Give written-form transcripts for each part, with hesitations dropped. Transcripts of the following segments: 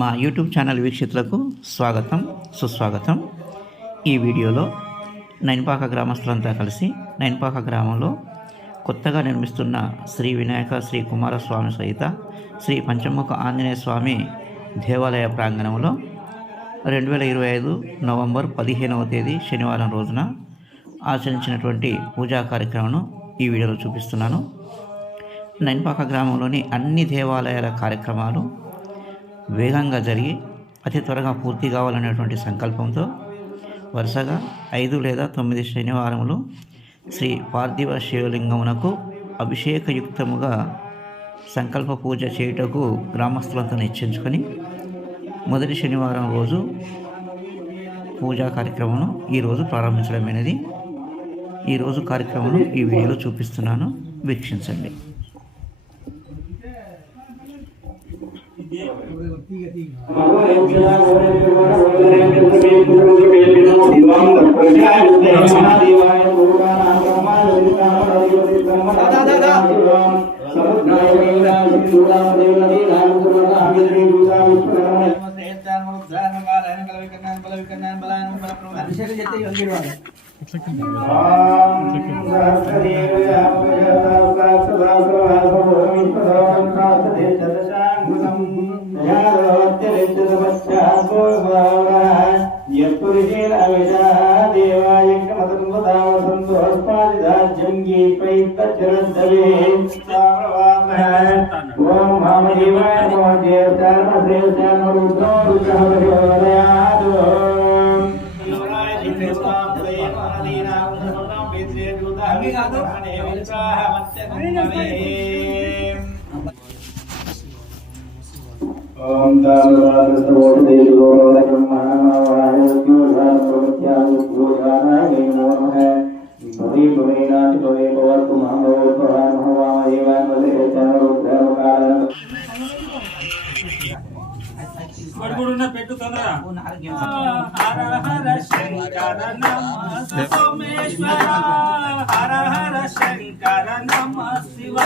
మా YouTube channel వీక్షకులకు స్వాగతం సుస్వాగతం. ఈ వీడియోలో నైన్పాక గ్రామస్తులంతా కలిసి నైన్పాక గ్రామంలో కొత్తగా నిర్మిస్తున్న శ్రీ వినాయక శ్రీ కుమారస్వామి సహిత శ్రీ పంచముఖ ఆంజనేయ స్వామి దేవాలయ ప్రాంగణంలో 2025 నవంబర్ 15వ తేదీ శనివారం రోజున ఆచరించినటువంటి పూజా కార్యక్రమం ఈ వీడియోలో చూపిస్తున్నాను. నైన్పాక గ్రామంలోని అన్ని దేవాలయాల కార్యక్రమాలు వేగంగా జరిగి అతి త్వరగా పూర్తి కావాలనేటువంటి సంకల్పంతో వరుసగా 5 లేదా 9 శనివారములు శ్రీ పార్థివ శివలింగమునకు అభిషేకయుక్తముగా సంకల్ప పూజ చేయుటకు గ్రామస్తులంతా నిశ్చయించుకొని మొదటి శనివారం రోజు పూజా కార్యక్రమం ఈరోజు ప్రారంభించడమైనది. ఈరోజు కార్యక్రమం ఈ వీడియోలో చూపిస్తున్నాను, వీక్షించండి. పెట్టు తొందర. హర హర శంకర నమ సోమేశ్వర, హర హర శంకర నమ శివ,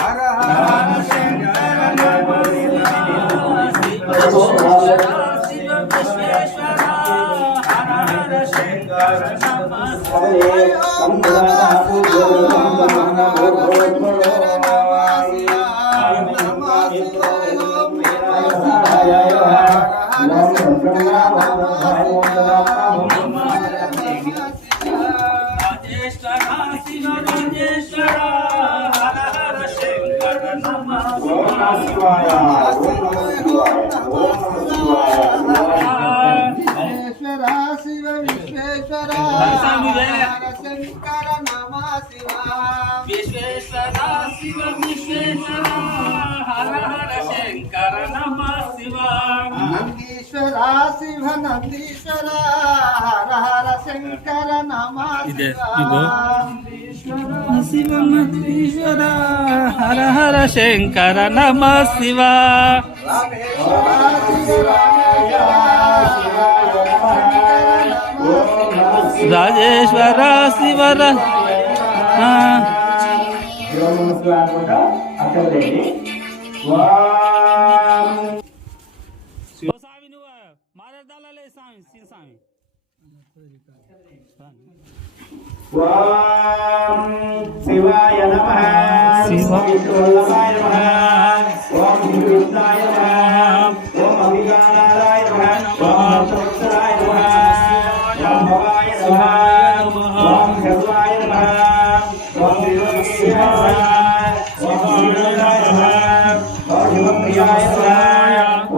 హర హర శంకర నమ శివ విశ్వేశ్వర, హర హర శంకర నమ శివ విశ్వేశ్వర, శంకర నమ శివ, విశ్వేశ్వర శివ విశ్వేశ్వర, హర హర శంకర నమ శివ, నందీశ్వర శివ నందీశ్వర, హర హర శంకర నమ శివ, శివ నందీశ్వర, హర హర శంకర నమ శివ, రాజేశ్వర శివర స్వామి నువ్వు మారదాలే స్వామి స్వామి శివాయ నమః, శివాయ నమః, ఓం శ్రీకృష్ణాయ నమః, ఓం అభిగానాయ నమః, ఓం సత్సరాయ నమః, ఓం భవాయ నమః, ఓం శర్వాయ నమః, ఓం శ్రీలోకేశాయ నమః, ఓం శ్రీలోకాయ నమః, ఓం శివప్రియాయ నమః,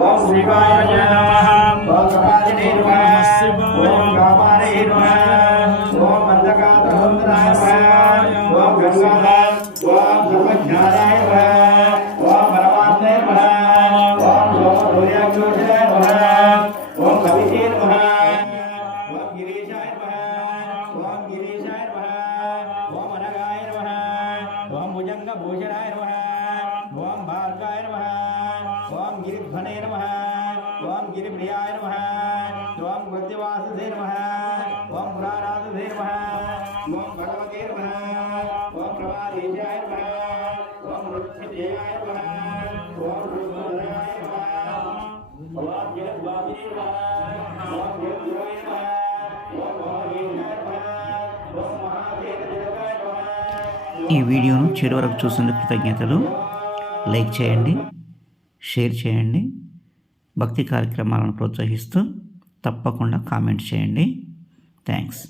ఓం శ్రీవాయ నమః, ఓం సమాధినే నమః, ఓం కామానే నమః, ఓం మందకాధరంధరాయ నమః, ఓం గంగాధర, ఓం సర్వజ్ఞానాయ నమః, ఓం పరమాత్మే నమః, ఓం సోమసూర్యాగ్నిశిరాయ నమః, ఓం కవితే నమః, ఓం గిరీశాయ నమః, ఓం గిరీశాయ నమః, ఓం అనగాయ నమః, ఓం భుజంగభూషణాయ నమః, ఓం భార్గాయ నమః, ఓం గిరిధ్వనే నమః, ఓం గిరిప్రియాయ నమః, ఓం కృత్యవాసుదే నమః, ఓం పురారాధుదే నమః, ఓం భగవతే నమః, ఓం ప్రమాదేశాయ నమః, ఓం మృత్యుంజయాయ నమః, ఓం రుద్రాయ నమః, ఈ వీడియోను చివరి వరకు చూసినందుకు కృతజ్ఞతలు. లైక్ చేయండి, షేర్ చేయండి. భక్తి కార్యక్రమాలను ప్రోత్సహిస్తూ తప్పకుండా కామెంట్ చేయండి. థ్యాంక్స్.